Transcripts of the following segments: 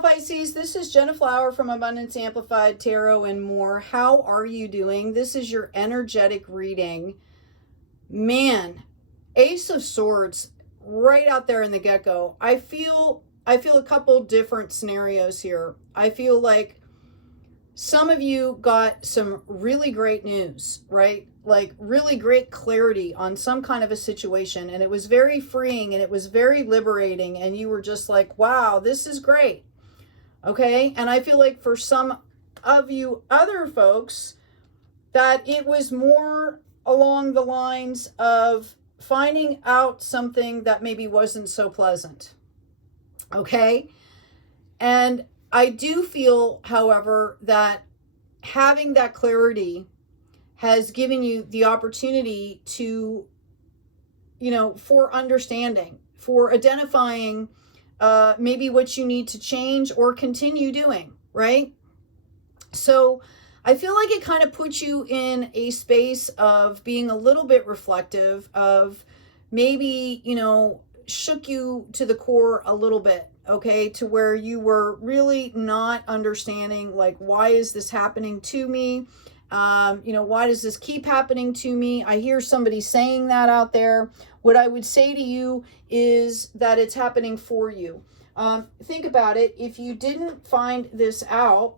Pisces, this is Jenna Flower from Abundance Amplified Tarot and more. How are you doing? This is your energetic reading. Man, Ace of Swords right out there in the get-go. I feel a couple different scenarios here. I feel like some of you got some really great news, right? Like really great clarity on some kind of a situation, and it was very freeing and it was very liberating, and you were just like, wow, this is great. Okay, and I feel like for some of you other folks that it was more along the lines of finding out something that maybe wasn't so pleasant. Okay, and I do feel, however, that having that clarity has given you the opportunity to, for understanding, for identifying maybe what you need to change or continue doing, right? So I feel like it kind of puts you in a space of being a little bit reflective, of maybe, shook you to the core a little bit, okay, to where you were really not understanding, like, why is this happening to me? Why does this keep happening to me? I hear somebody saying that out there. What I would say to you is that it's happening for you. Think about it. If you didn't find this out,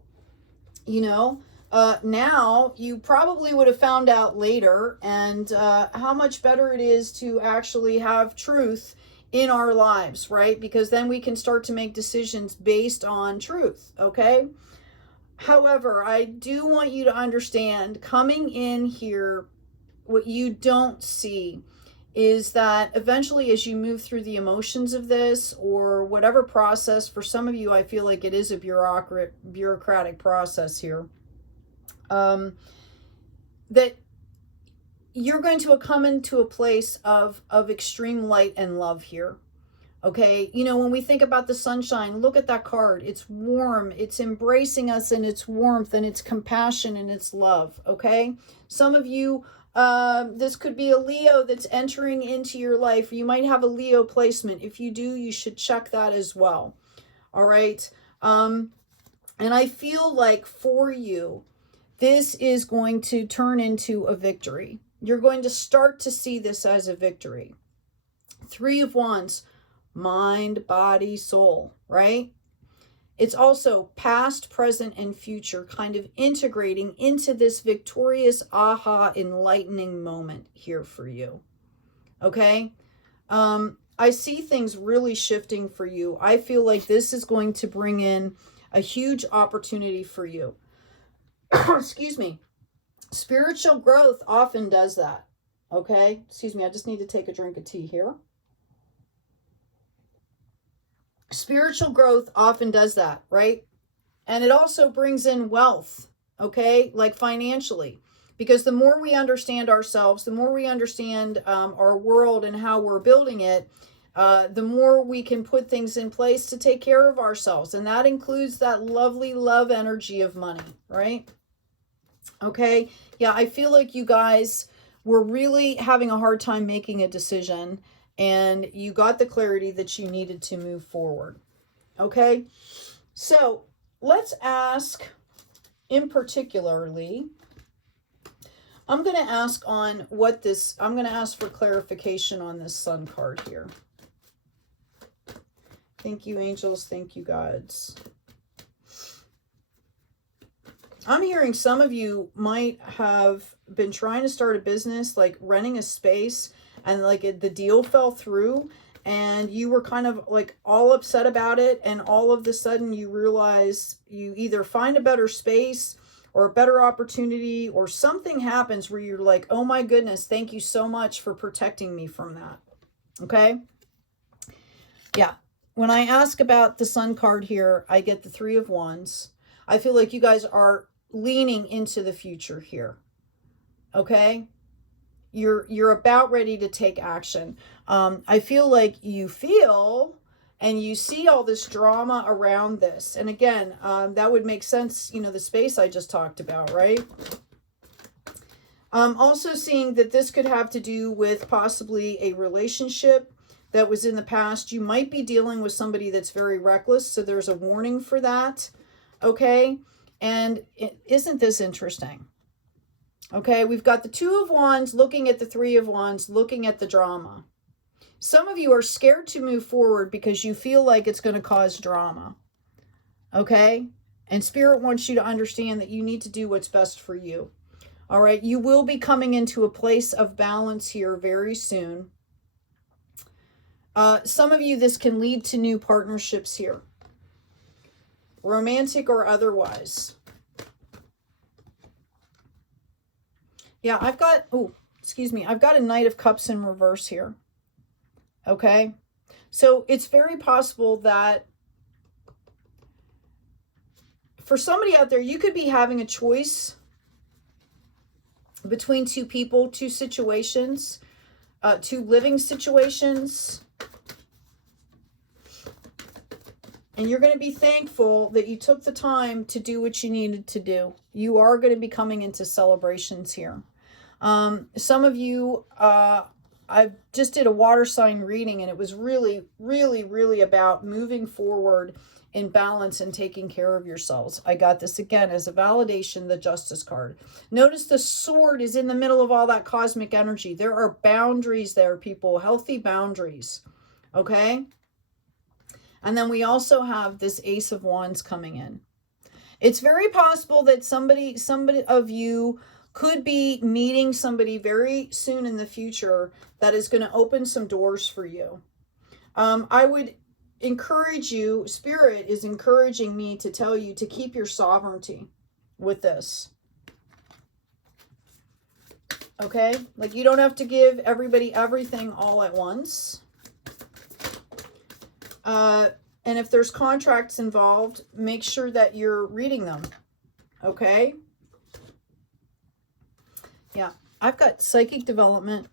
now you probably would have found out later, and how much better it is to actually have truth in our lives, right? Because then we can start to make decisions based on truth, okay? However, I do want you to understand, coming in here, what you don't see is that eventually, as you move through the emotions of this or whatever process, for some of you, I feel like it is a bureaucratic process here, that you're going to come into a place of extreme light and love here. Okay, when we think about the sunshine, look at that card. It's warm, it's embracing us in its warmth and its compassion and its love, okay? Some of you, this could be a Leo that's entering into your life. You might have a Leo placement. If you do, you should check that as well, all right? And I feel like for you, this is going to turn into a victory. You're going to start to see this as a victory. Three of Wands. Mind, body, soul, right? It's also past, present, and future kind of integrating into this victorious, aha, enlightening moment here for you. Okay? I see things really shifting for you. I feel like this is going to bring in a huge opportunity for you. Excuse me. Spiritual growth often does that. Okay? Excuse me, I just need to take a drink of tea here. Spiritual growth often does that, right? And it also brings in wealth, okay? Like financially. Because the more we understand ourselves, the more we understand our world and how we're building it, the more we can put things in place to take care of ourselves. And that includes that lovely love energy of money, right? Okay? Yeah, I feel like you guys were really having a hard time making a decision, and you got the clarity that you needed to move forward. Okay, so let's ask in particularly, I'm going to ask on what this, I'm going to ask for clarification on this Sun card here. Thank you, angels. Thank you, gods. I'm hearing some of you might have been trying to start a business, like renting a space, and like the deal fell through, and you were kind of like all upset about it, and all of a sudden you realize you either find a better space or a better opportunity, or something happens where you're like, oh my goodness, thank you so much for protecting me from that. Okay? Yeah. When I ask about the Sun card here, I get the Three of Wands. I feel like you guys are leaning into the future here. Okay? You're about ready to take action. I feel like you feel and you see all this drama around this. And again, that would make sense, the space I just talked about, right? I'm also seeing that this could have to do with possibly a relationship that was in the past. You might be dealing with somebody that's very reckless, so there's a warning for that, okay? And isn't this interesting? Okay, we've got the Two of Wands looking at the Three of Wands, looking at the drama. Some of you are scared to move forward because you feel like it's going to cause drama, okay? And Spirit wants you to understand that you need to do what's best for you, all right? You will be coming into a place of balance here very soon. Some of you, this can lead to new partnerships here, romantic or otherwise. Yeah, I've got, oh, excuse me, I've got a Knight of Cups in reverse here. Okay, so it's very possible that for somebody out there, you could be having a choice between two people, two situations, two living situations. And you're going to be thankful that you took the time to do what you needed to do. You are going to be coming into celebrations here. Some of you, I just did a water sign reading, and it was really, really, really about moving forward in balance and taking care of yourselves. I got this again as a validation, the Justice card. Notice the sword is in the middle of all that cosmic energy. There are boundaries there, people, healthy boundaries. Okay? And then we also have this Ace of Wands coming in. It's very possible that somebody of you could be meeting somebody very soon in the future that is going to open some doors for you. I would encourage you, Spirit is encouraging me to tell you to keep your sovereignty with this. Okay? Like, you don't have to give everybody everything all at once. And if there's contracts involved, make sure that you're reading them. Okay? Yeah, I've got psychic development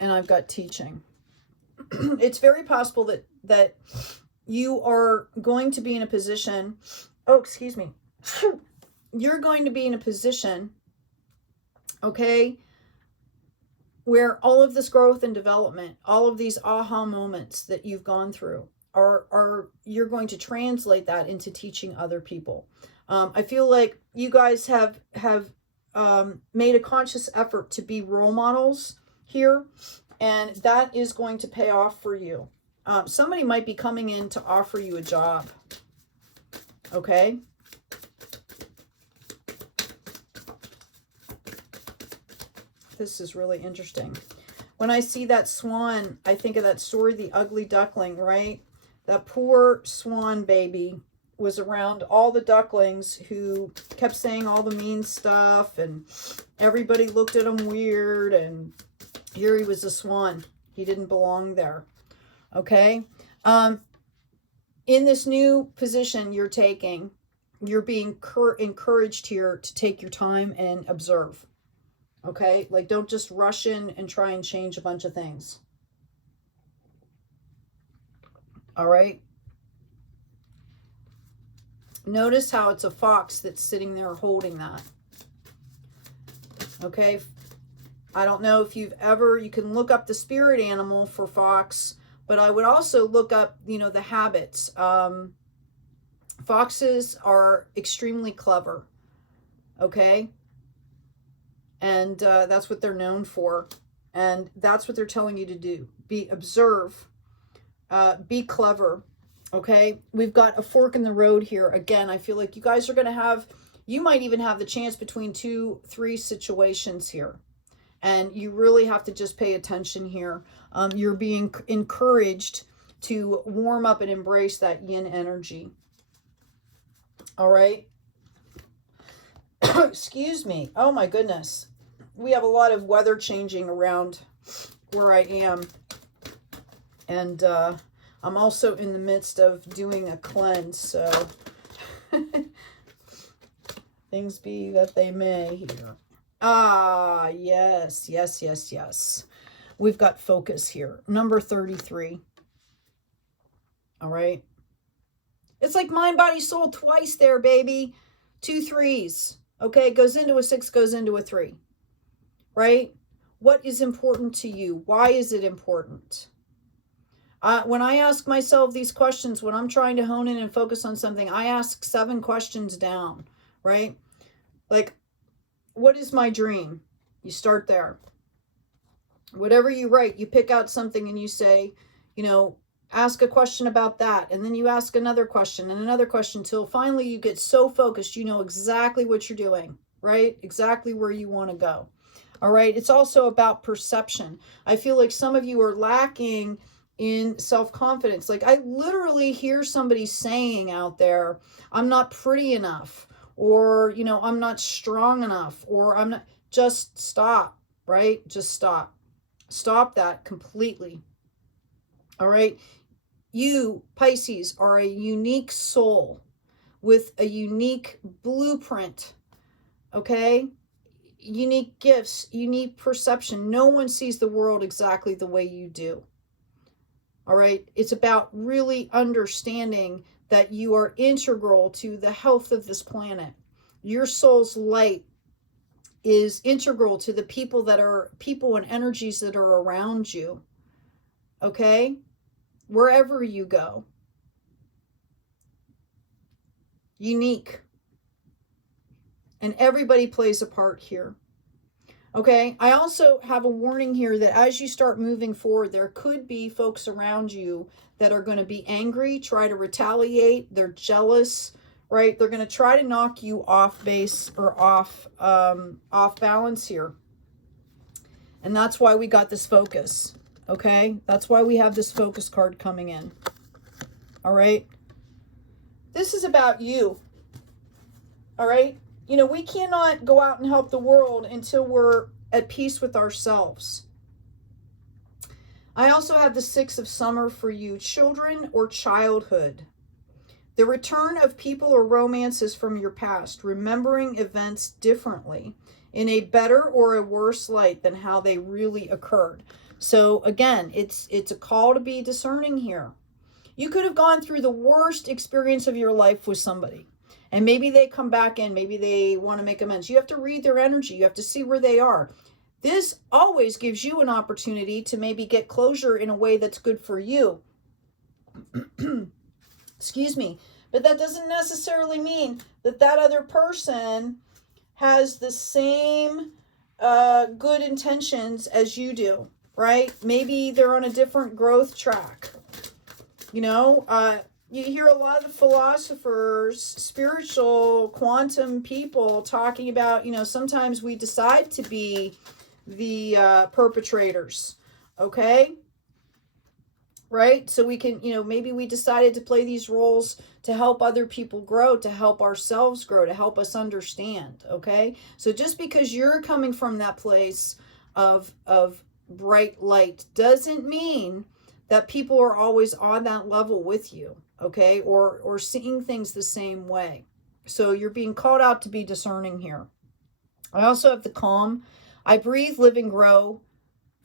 and I've got teaching. It's very possible that you are going to be in a position, oh, excuse me. You're going to be in a position, okay, where all of this growth and development, all of these aha moments that you've gone through, you're going to translate that into teaching other people. I feel like you guys have made a conscious effort to be role models here, and that is going to pay off for you. Somebody might be coming in to offer you a job. Okay? This is really interesting. When I see that swan, I think of that story, The Ugly Duckling, right? That poor swan baby was around all the ducklings who kept saying all the mean stuff, and everybody looked at him weird, and here he was a swan. He didn't belong there. Okay? In this new position you're taking, you're being encouraged here to take your time and observe. Okay? Like, don't just rush in and try and change a bunch of things. All right? Notice how it's a fox that's sitting there holding that. Okay? I don't know if you've ever, you can look up the spirit animal for fox, but I would also look up, you know, the habits. Foxes are extremely clever. Okay? And that's what they're known for. And that's what they're telling you to do. Observe. Be clever. Okay, we've got a fork in the road here. Again, I feel like you guys are going to have, you might even have the chance between 2-3 situations here. And you really have to just pay attention here. You're being encouraged to warm up and embrace that yin energy. All right. Excuse me. Oh my goodness. We have a lot of weather changing around where I am. And I'm also in the midst of doing a cleanse, so things be that they may here. Ah, yes, yes, yes, yes. We've got focus here. Number 33. All right. It's like mind, body, soul twice there, baby. 2 3s. Okay, goes into a 6, goes into a 3. Right? What is important to you? Why is it important? When I ask myself these questions, when I'm trying to hone in and focus on something, I ask 7 questions down, right? Like, what is my dream? You start there. Whatever you write, you pick out something and you say, you know, ask a question about that. And then you ask another question and another question till finally you get so focused, you know exactly what you're doing, right? Exactly where you want to go. All right. It's also about perception. I feel like some of you are lacking in self-confidence. Like, I literally hear somebody saying out there, I'm not pretty enough, or, you know, I'm not strong enough, or I'm not. Just stop, right? Just stop. Stop that completely. All right. You, Pisces, are a unique soul with a unique blueprint. Okay. Unique gifts, unique perception. No one sees the world exactly the way you do. All right. It's about really understanding that you are integral to the health of this planet. Your soul's light is integral to the people and energies that are around you. Okay? Wherever you go. Unique. And everybody plays a part here. Okay? I also have a warning here that as you start moving forward, there could be folks around you that are going to be angry, try to retaliate, they're jealous, right? They're going to try to knock you off base or off balance here. And that's why we got this focus. Okay? That's why we have this focus card coming in. All right? This is about you. All right? You know, we cannot go out and help the world until we're at peace with ourselves. I also have the 6 of Summer for you. Children or childhood. The return of people or romances from your past. Remembering events differently in a better or a worse light than how they really occurred. So again, it's a call to be discerning here. You could have gone through the worst experience of your life with somebody. And maybe they come back in. Maybe they want to make amends. You have to read their energy. You have to see where they are. This always gives you an opportunity to maybe get closure in a way that's good for you. Excuse me. But that doesn't necessarily mean that that other person has the same good intentions as you do, right? Maybe they're on a different growth track. You know, you hear a lot of philosophers, spiritual, quantum people talking about, you know, sometimes we decide to be the perpetrators, okay? Right? So we can, you know, maybe we decided to play these roles to help other people grow, to help ourselves grow, to help us understand, okay? So just because you're coming from that place of bright light doesn't mean that people are always on that level with you, okay? Or seeing things the same way. So you're being called out to be discerning here. I also have the calm. I breathe, live, and grow.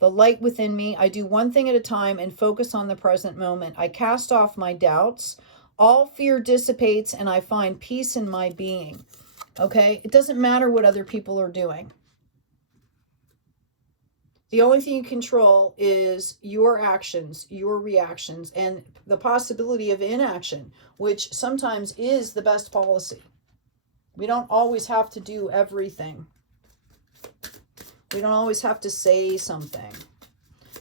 The light within me. I do one thing at a time and focus on the present moment. I cast off my doubts. All fear dissipates and I find peace in my being. Okay? It doesn't matter what other people are doing. The only thing you control is your actions, your reactions, and the possibility of inaction, which sometimes is the best policy. We don't always have to do everything. We don't always have to say something.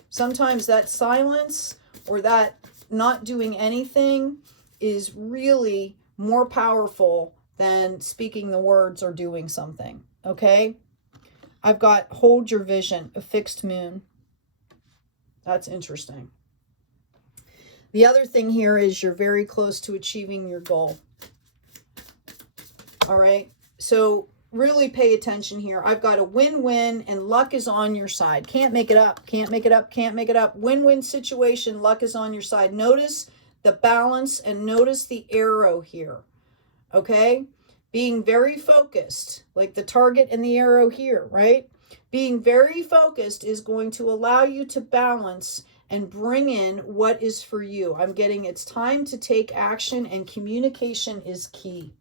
Sometimes that silence or that not doing anything is really more powerful than speaking the words or doing something. Okay? I've got hold your vision, a fixed moon. That's interesting. The other thing here is you're very close to achieving your goal. All right? So really pay attention here. I've got a win-win and luck is on your side. Can't make it up. Can't make it up. Can't make it up. Win-win situation. Luck is on your side. Notice the balance and notice the arrow here. Okay? Being very focused, like the target and the arrow here, right? Being very focused is going to allow you to balance and bring in what is for you. I'm getting it's time to take action and communication is key.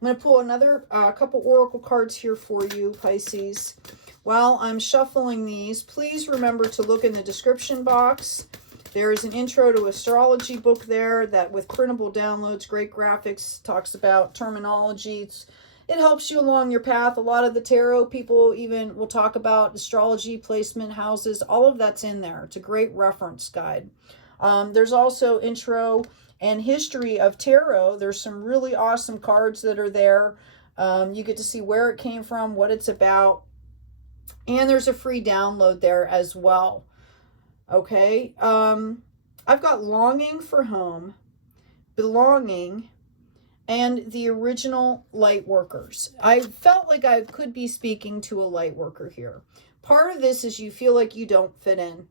I'm going to pull another couple oracle cards here for you, Pisces. while I'm shuffling these, please remember to look in the description box. There is an intro to astrology book there that with printable downloads, great graphics, talks about terminology. It helps you along your path. A lot of the tarot people even will talk about astrology, placement, houses, all of that's in there. It's a great reference guide. There's also intro and history of tarot. There's some really awesome cards that are there. You get to see where it came from, what it's about. And there's a free download there as well. Okay. I've got longing for home, belonging, and the original light workers. I felt like I could be speaking to a light worker here. Part of this is you feel like you don't fit in.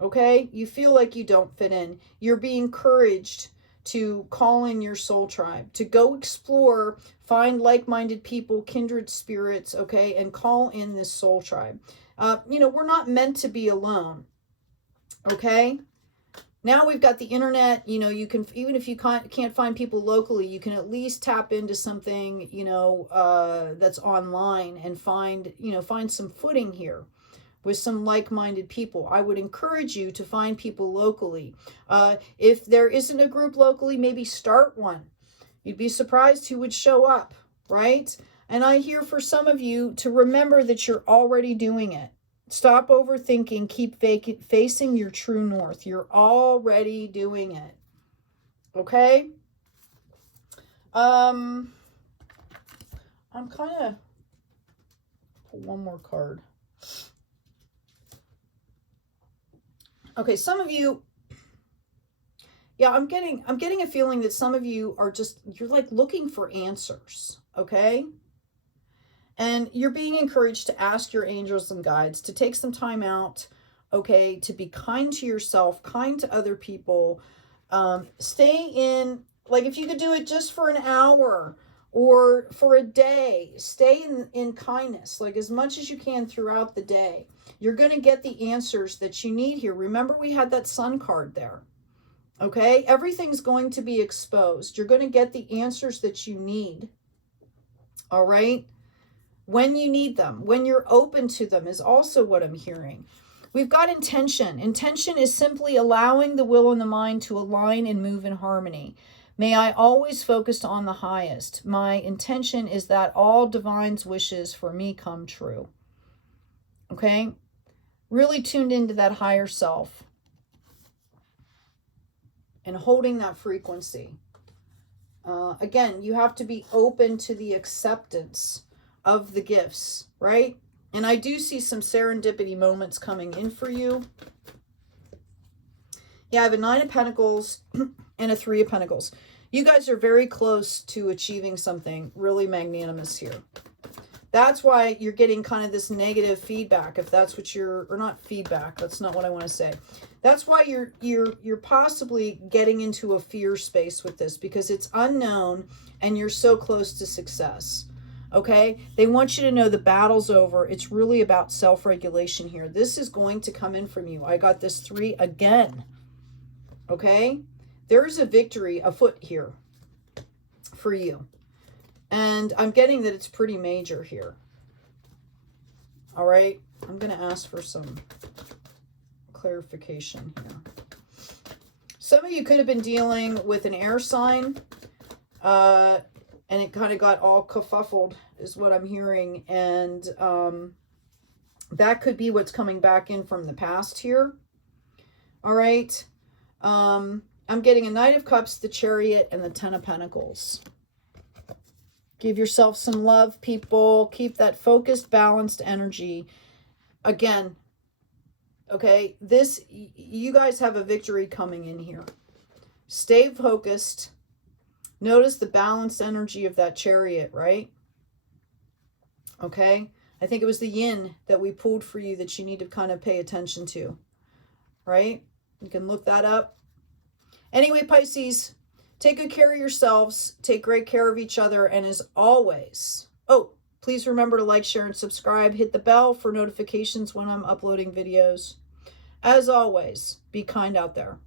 Okay? You feel like you don't fit in. You're being encouraged to call in your soul tribe, to go explore, find like-minded people, kindred spirits, okay, and call in this soul tribe. You know, we're not meant to be alone. Okay? Now we've got the internet, you know, you can, even if you can't find people locally, you can at least tap into something, you know, that's online and find some footing here with some like-minded people. I would encourage you to find people locally. If there isn't a group locally, maybe start one. You'd be surprised who would show up, right? And I hear for some of you to remember that you're already doing it. Stop overthinking. Keep facing your true north. You're already doing it. Okay? I'm kind of pull one more card. Okay, some of you, yeah, I'm getting a feeling that some of you are just, you're like looking for answers, okay? And you're being encouraged to ask your angels and guides to take some time out, okay, to be kind to yourself, kind to other people. Stay in, like if you could do it just for an hour or for a day, stay in kindness, like as much as you can throughout the day. You're going to get the answers that you need here. Remember, we had that sun card there, okay? Everything's going to be exposed. You're going to get the answers that you need, all right? When you need them, when you're open to them is also what I'm hearing. We've got intention. Intention is simply allowing the will and the mind to align and move in harmony. May I always focus on the highest. My intention is that all divine's wishes for me come true. Okay? Really tuned into that higher self and holding that frequency. Again, you have to be open to the acceptance of the gifts, right? And I do see some serendipity moments coming in for you. Yeah, I have a 9 of Pentacles and a 3 of Pentacles. You guys are very close to achieving something really magnanimous here. That's why you're getting kind of this negative feedback, if that's what you're, or not feedback, that's not what I want to say. That's why you're possibly getting into a fear space with this, because it's unknown and you're so close to success. Okay, they want you to know the battle's over. It's really about self-regulation here. This is going to come in from you. I got this 3 again. Okay, there's a victory afoot here for you. And I'm getting that it's pretty major here. All right, I'm going to ask for some clarification here. Some of you could have been dealing with an air sign. And it kind of got all kerfuffled is what I'm hearing. And that could be what's coming back in from the past here. All right. I'm getting a Knight of Cups, the Chariot, and the 10 of Pentacles. Give yourself some love, people. Keep that focused, balanced energy. Again, okay, you guys have a victory coming in here. Stay focused. Notice the balanced energy of that Chariot, right? Okay. I think it was the yin that we pulled for you that you need to kind of pay attention to, right? You can look that up. Anyway, Pisces, take good care of yourselves. Take great care of each other. And as always, oh, please remember to like, share, and subscribe. Hit the bell for notifications when I'm uploading videos. As always, be kind out there.